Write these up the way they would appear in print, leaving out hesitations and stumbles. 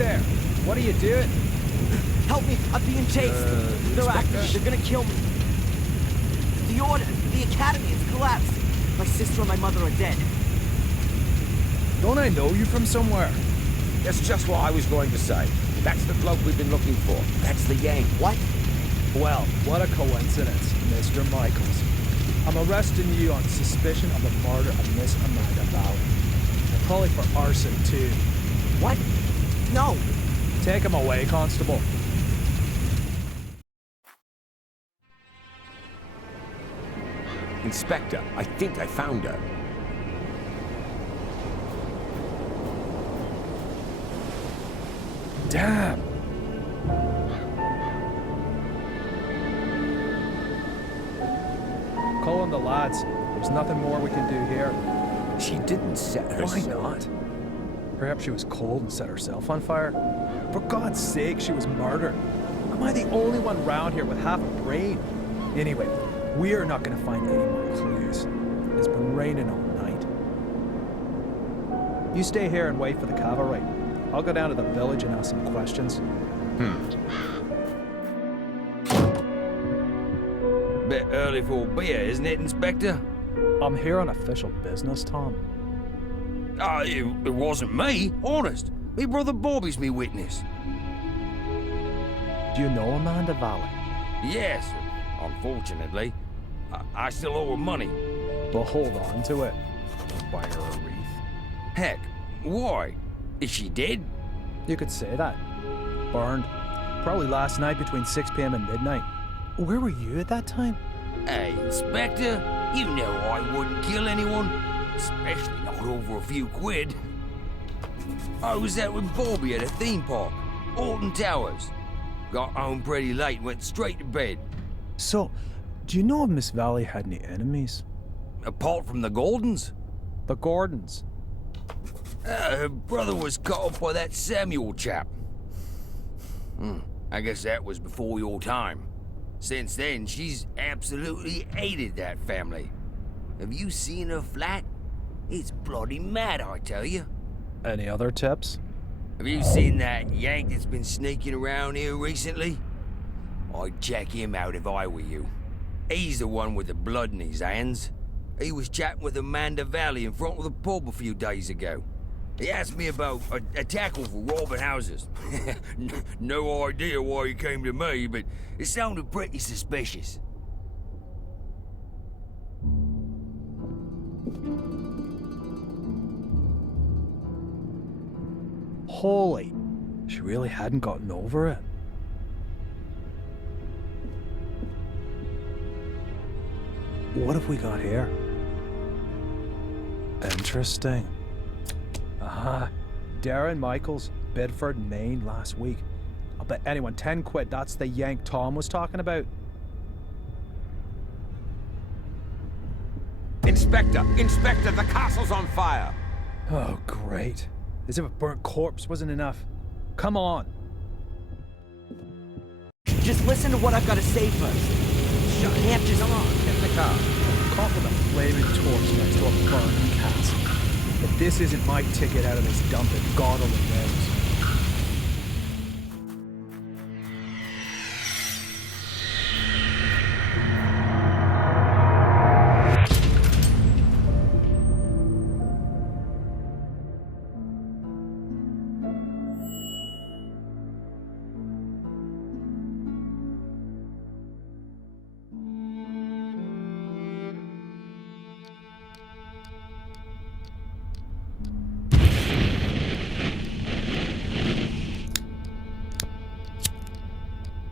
there! What are you doing? Help me! I'm being chased! They're after me! They're gonna kill me! The Order! The Academy has collapsed! My sister and my mother are dead. Don't I know you from somewhere? That's just what I was going to say. That's the bloke we've been looking for. That's the Yank. What? Well, what a coincidence, Mr. Michaels. I'm arresting you on suspicion of the murder of Miss Amanda Valley. And probably for arson, too. What? No! Take him away, Constable. Inspector, I think I found her. Damn! Call on the lads. There's nothing more we can do here. She didn't set herself. Why not? Perhaps she was cold and set herself on fire? For God's sake, she was murdered. Am I the only one round here with half a brain? Anyway, we're not gonna find any more clues. It's been raining all night. You stay here and wait for the cavalry. I'll go down to the village and ask some questions. Bit early for a beer, isn't it, Inspector? I'm here on official business, Tom. It wasn't me, honest. Me brother Bobby's me witness. Do you know Amanda Valley? Yes, unfortunately. I still owe her money. Well, hold on to it. I'll buy her a wreath. Heck, why? Is she dead? You could say that. Burned. Probably last night between 6 p.m. and midnight. Where were you at that time? Hey, Inspector, you know I wouldn't kill anyone. Especially not over a few quid. I was out with Bobby at a theme park, Alton Towers. Got home pretty late and went straight to bed. So, do you know if Miss Valley had any enemies? Apart from the Gordons? The Gordons. Her brother was caught up by that Samuel chap. I guess that was before your time. Since then, she's absolutely hated that family. Have you seen her flat? It's bloody mad, I tell you. Any other tips? Have you seen that Yank that's been sneaking around here recently? I'd check him out if I were you. He's the one with the blood in his hands. He was chatting with Amanda Valley in front of the pub a few days ago. He asked me about a tackle for robbing houses. No idea why he came to me, but it sounded pretty suspicious. Holy, she really hadn't gotten over it. What have we got here? Interesting. Darren Michaels, Bedford, Maine, last week. I'll bet anyone 10 quid that's the Yank Tom was talking about. Inspector! Inspector, the castle's on fire! Oh, great. As if a burnt corpse wasn't enough. Come on. Just listen to what I've got to say first. You can't just... Come on, get in the car. Caught with a flaming torch next to a burning castle. If this isn't my ticket out of this dump, then God only knows.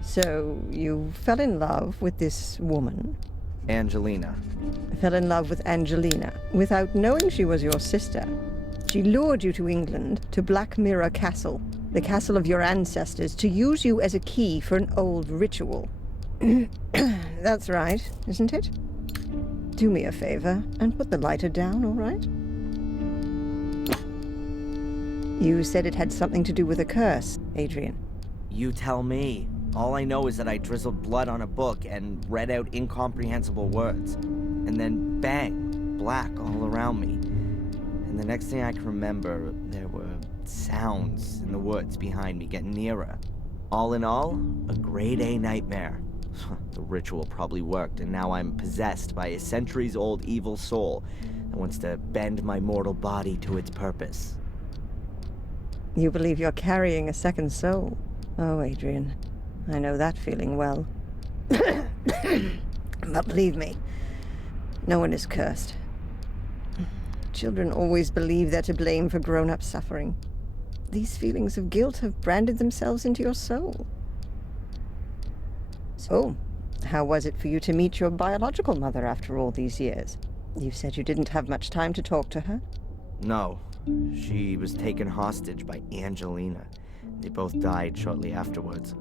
So, you fell in love with this woman? Angelina. Fell in love with Angelina, without knowing she was your sister. She lured you to England, to Black Mirror Castle, the castle of your ancestors, to use you as a key for an old ritual. That's right, isn't it? Do me a favor, and put the lighter down, all right? You said it had something to do with a curse, Adrian. You tell me. All I know is that I drizzled blood on a book and read out incomprehensible words. And then, bang, black all around me. And the next thing I can remember, there were sounds in the woods behind me getting nearer. All in all, a grade A nightmare. The ritual probably worked, and now I'm possessed by a centuries-old evil soul that wants to bend my mortal body to its purpose. You believe you're carrying a second soul? Oh, Adrian, I know that feeling well. But believe me, no one is cursed. Children always believe they're to blame for grown-up suffering. These feelings of guilt have branded themselves into your soul. So, how was it for you to meet your biological mother after all these years? You said you didn't have much time to talk to her? No, she was taken hostage by Angelina. They both died shortly afterwards.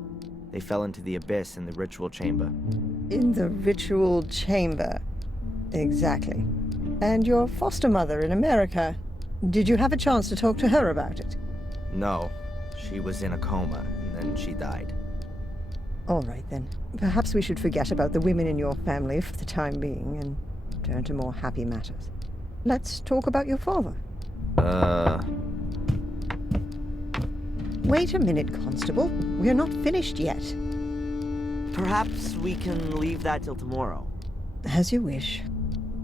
They fell into the abyss in the ritual chamber. In the ritual chamber. Exactly. And your foster mother in America. Did you have a chance to talk to her about it? No, she was in a coma, and then she died. All right, then. Perhaps we should forget about the women in your family for the time being and turn to more happy matters. Let's talk about your father. Wait a minute, Constable. We're not finished yet. Perhaps we can leave that till tomorrow. As you wish.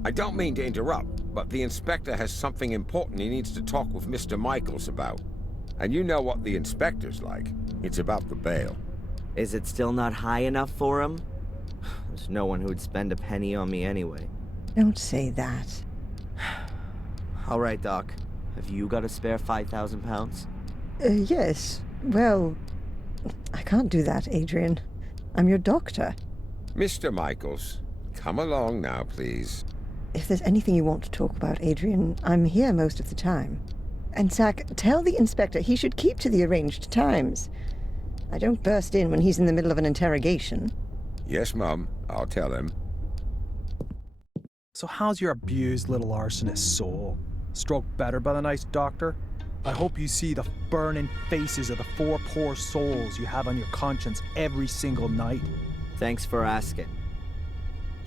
I don't mean to interrupt, but the inspector has something important he needs to talk with Mr. Michaels about. And you know what the inspector's like. It's about the bail. Is it still not high enough for him? There's no one who would spend a penny on me anyway. Don't say that. All right, Doc. Have you got a spare 5,000 pounds? Yes. Well, I can't do that, Adrian. I'm your doctor. Mr. Michaels, come along now, please. If there's anything you want to talk about, Adrian, I'm here most of the time. And Zach, tell the inspector he should keep to the arranged times. I don't burst in when he's in the middle of an interrogation. Yes, Mum. I'll tell him. So how's your abused little arsonist soul? Stroke better by the nice doctor? I hope you see the burning faces of the 4 poor souls you have on your conscience every single night. Thanks for asking.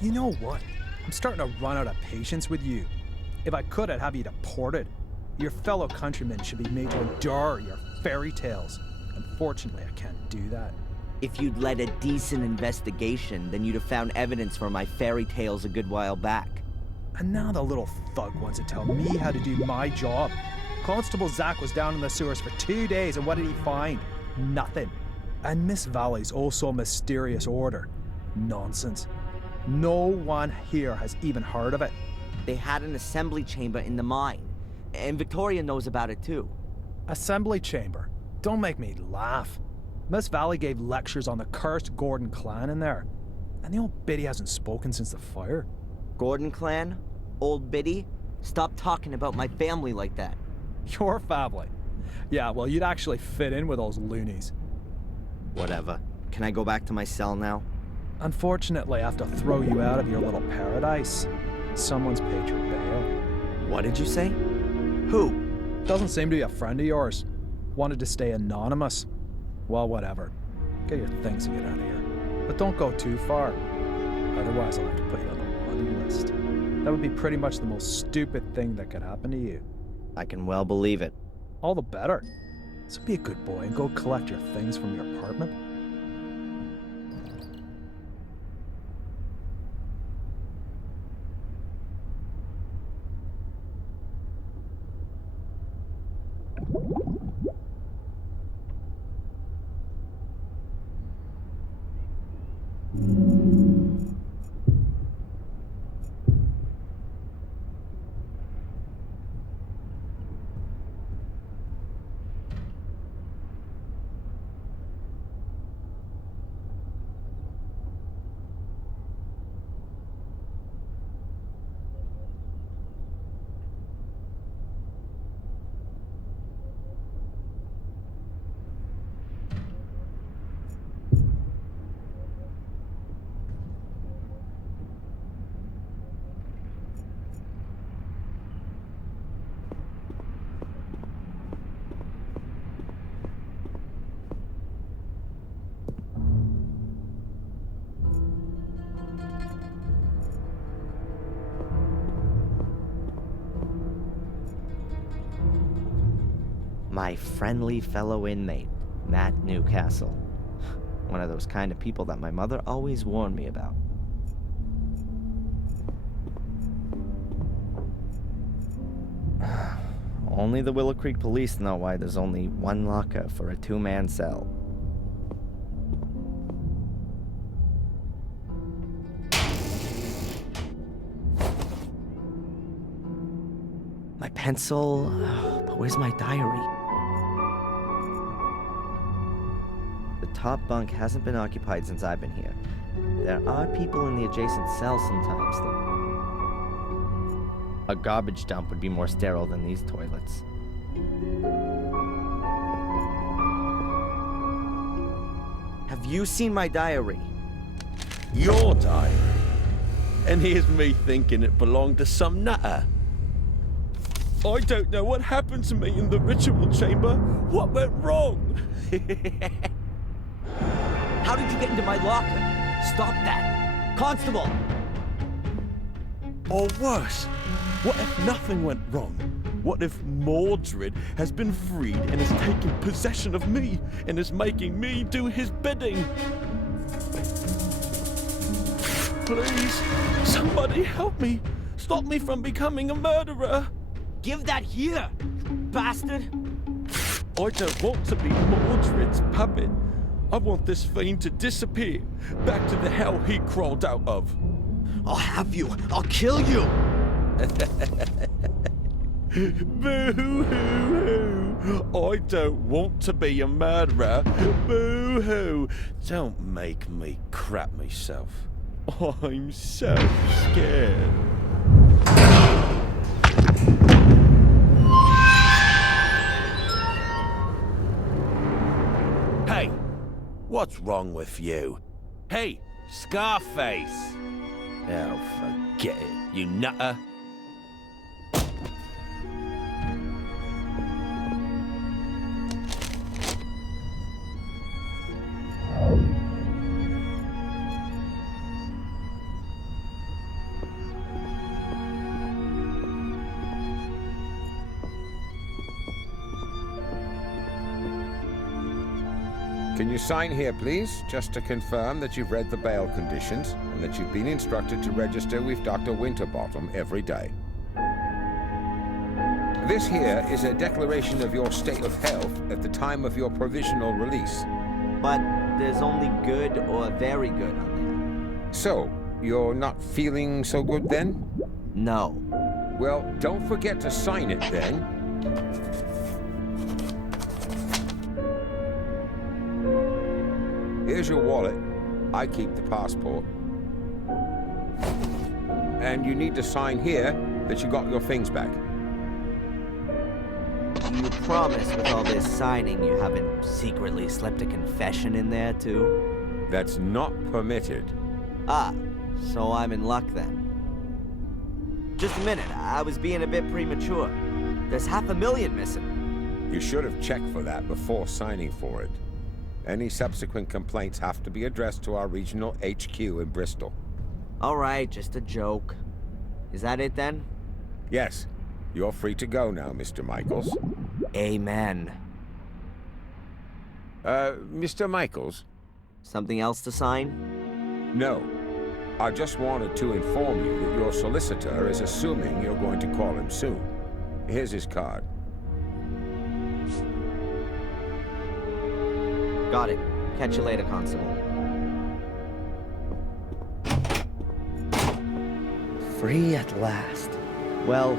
You know what? I'm starting to run out of patience with you. If I could, I'd have you deported. Your fellow countrymen should be made to endure your fairy tales. Unfortunately, I can't do that. If you'd led a decent investigation, then you'd have found evidence for my fairy tales a good while back. And now the little thug wants to tell me how to do my job. Constable Zach was down in the sewers for 2 days, and what did he find? Nothing. And Miss Valley's also mysterious order. Nonsense. No one here has even heard of it. They had an assembly chamber in the mine, and Victoria knows about it too. Assembly chamber? Don't make me laugh. Miss Valley gave lectures on the cursed Gordon clan in there. And the old biddy hasn't spoken since the fire. Gordon clan? Old Biddy? Stop talking about my family like that. Your family? Yeah, well, you'd actually fit in with those loonies. Whatever. Can I go back to my cell now? Unfortunately, I have to throw you out of your little paradise. Someone's paid your bail. What did you say? Who? Doesn't seem to be a friend of yours. Wanted to stay anonymous. Well, whatever. Get your things and get out of here. But don't go too far. Otherwise, I'll have to put you on the naughty list. That would be pretty much the most stupid thing that could happen to you. I can well believe it. All the better. So be a good boy and go collect your things from your apartment. My friendly fellow inmate, Matt Newcastle. One of those kind of people that my mother always warned me about. Only the Willow Creek police know why there's only one locker for a two-man cell. My pencil, but where's my diary? The top bunk hasn't been occupied since I've been here. There are people in the adjacent cell sometimes, though. A garbage dump would be more sterile than these toilets. Have you seen my diary? Your diary? And here's me thinking it belonged to some nutter. I don't know what happened to me in the ritual chamber. What went wrong? How did you get into my locker? Stop that! Constable! Or worse, what if nothing went wrong? What if Mordred has been freed and has taken possession of me and is making me do his bidding? Please, somebody help me. Stop me from becoming a murderer. Give that here, bastard! I don't want to be Mordred's puppet. I want this fiend to disappear, back to the hell he crawled out of. I'll have you! I'll kill you! Boo-hoo-hoo! I don't want to be a murderer. Boo-hoo! Don't make me crap myself. I'm so scared. Hey, what's wrong with you? Hey, Scarface! Oh, forget it, you nutter. Can you sign here, please, just to confirm that you've read the bail conditions and that you've been instructed to register with Dr. Winterbottom every day. This here is a declaration of your state of health at the time of your provisional release. But there's only good or very good on So, you're not feeling so good then? there. No. Well, don't forget to sign it then. Here's your wallet. I keep the passport. And you need to sign here that you got your things back. Do you promise with all this signing you haven't secretly slipped a confession in there, too? That's not permitted. Ah, so I'm in luck then. Just a minute, I was being a bit premature. There's $500,000 missing. You should have checked for that before signing for it. Any subsequent complaints have to be addressed to our regional HQ in Bristol. All right, just a joke. Is that it then? Yes, you're free to go now, Mr. Michaels. Amen. Mr. Michaels? Something else to sign? No. I just wanted to inform you that your solicitor is assuming you're going to call him soon. Here's his card. Got it. Catch you later, Constable. Free at last. Well,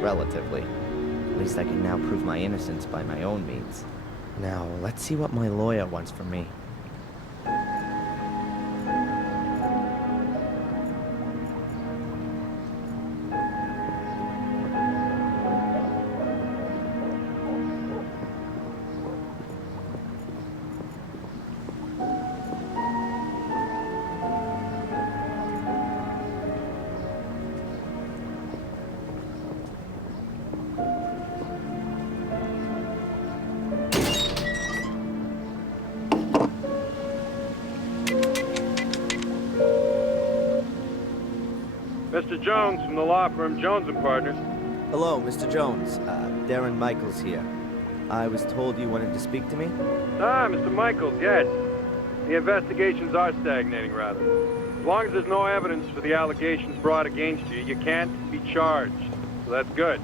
relatively. At least I can now prove my innocence by my own means. Now, let's see what my lawyer wants from me. Mr. Jones from the law firm Jones & Partners. Hello, Mr. Jones. Darren Michaels here. I was told you wanted to speak to me? Ah, Mr. Michaels, yes. The investigations are stagnating, rather. As long as there's no evidence for the allegations brought against you, you can't be charged. So that's good.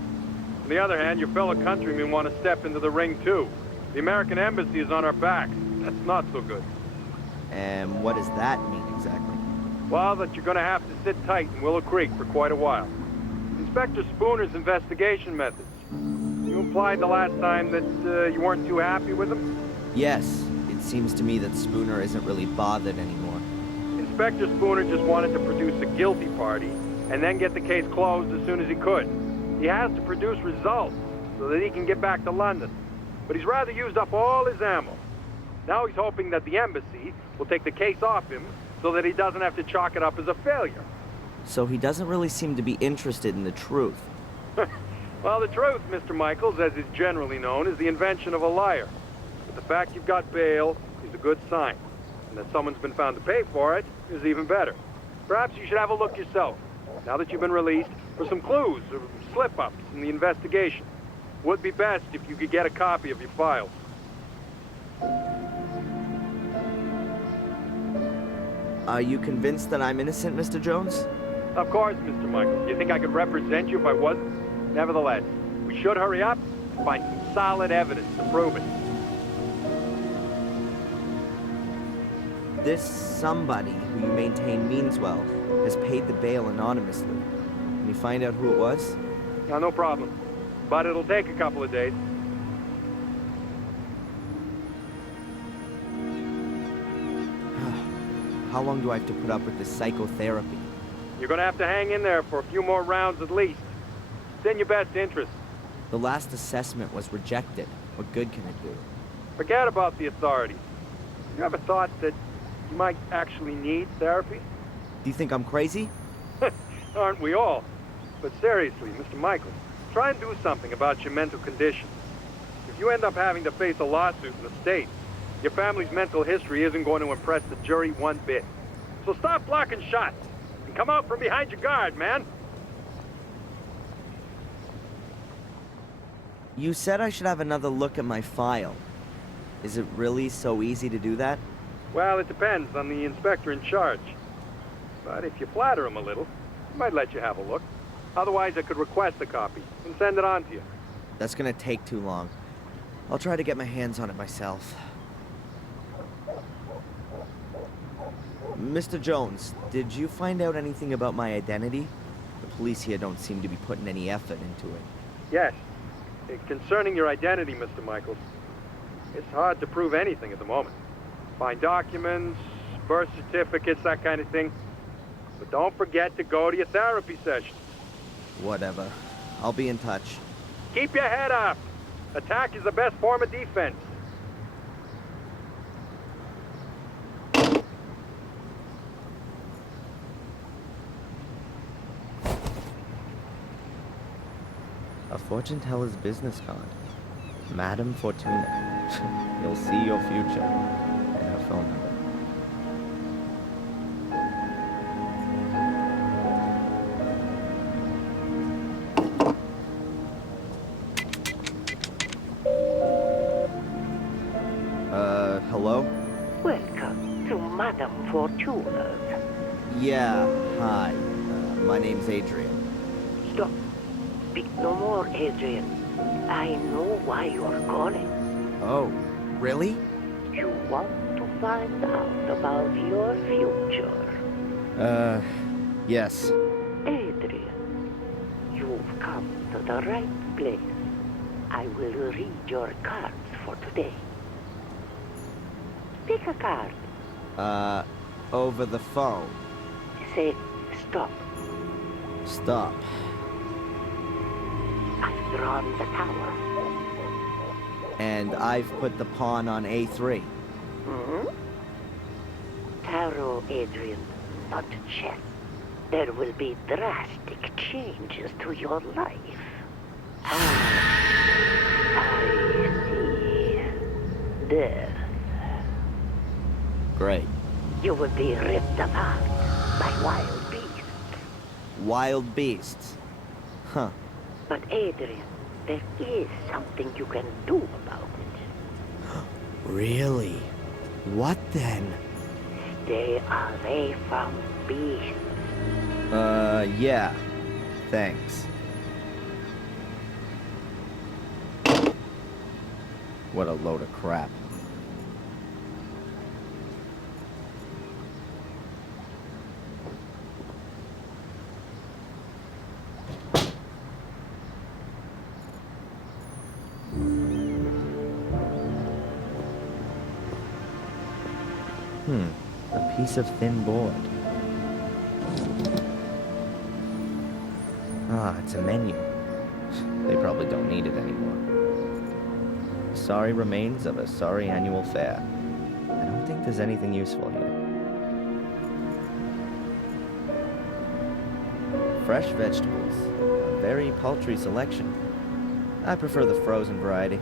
On the other hand, your fellow countrymen want to step into the ring, too. The American embassy is on our backs. That's not so good. And what does that mean exactly? Well, that you're going to have to sit tight in Willow Creek for quite a while. Inspector Spooner's investigation methods. You implied the last time that you weren't too happy with them? Yes, it seems to me that Spooner isn't really bothered anymore. Inspector Spooner just wanted to produce a guilty party and then get the case closed as soon as he could. He has to produce results so that he can get back to London. But he's rather used up all his ammo. Now he's hoping that the embassy will take the case off him so that he doesn't have to chalk it up as a failure. So he doesn't really seem to be interested in the truth. Well, the truth, Mr. Michaels, as is generally known, is the invention of a liar. But the fact you've got bail is a good sign. And that someone's been found to pay for it is even better. Perhaps you should have a look yourself, now that you've been released, for some clues or slip-ups in the investigation. Would be best if you could get a copy of your files. Are you convinced that I'm innocent, Mr. Jones? Of course, Mr. Michaels. You think I could represent you if I wasn't? Nevertheless, we should hurry up and find some solid evidence to prove it. This somebody who you maintain means well has paid the bail anonymously. Can you find out who it was? No problem. But it'll take a couple of days. How long do I have to put up with this psychotherapy? You're gonna have to hang in there for a few more rounds at least. It's in your best interest. The last assessment was rejected. What good can it do? Forget about the authorities. You ever thought that you might actually need therapy? Do you think I'm crazy? Aren't we all? But seriously, Mr. Michaels, try and do something about your mental condition. If you end up having to face a lawsuit in the States, your family's mental history isn't going to impress the jury one bit. So stop blocking shots and come out from behind your guard, man. You said I should have another look at my file. Is it really so easy to do that? Well, it depends on the inspector in charge. But if you flatter him a little, he might let you have a look. Otherwise, I could request a copy and send it on to you. That's gonna take too long. I'll try to get my hands on it myself. Mr. Jones, did you find out anything about my identity? The police here don't seem to be putting any effort into it. Yes. Concerning your identity, Mr. Michaels, it's hard to prove anything at the moment. Find documents, birth certificates, that kind of thing. But don't forget to go to your therapy session. Whatever. I'll be in touch. Keep your head up. Attack is the best form of defense. A fortune teller's business card. Madame Fortuna. You'll see your future. And her phone number. Hello? Welcome to Madame Fortuna's. Yeah, hi. My name's Adrian. Stop. Speak no more, Adrian. I know why you're calling. Oh, really? You want to find out about your future. Yes. Adrian, you've come to the right place. I will read your cards for today. Pick a card. Over the phone. Say stop. Stop. I've drawn the tower. And I've put the pawn on A3. Tarot, Adrian, not chess. There will be drastic changes to your life. I see. Death. Great. You will be ripped apart by wild beasts. Wild beasts. Huh. But Adrian, there is something you can do about it. Really? What then? Stay away from beasts. Yeah. Thanks. What a load of crap. A piece of thin board. Ah, it's a menu. They probably don't need it anymore. Sorry remains of a sorry annual fair. I don't think there's anything useful here. Fresh vegetables. A very paltry selection. I prefer the frozen variety.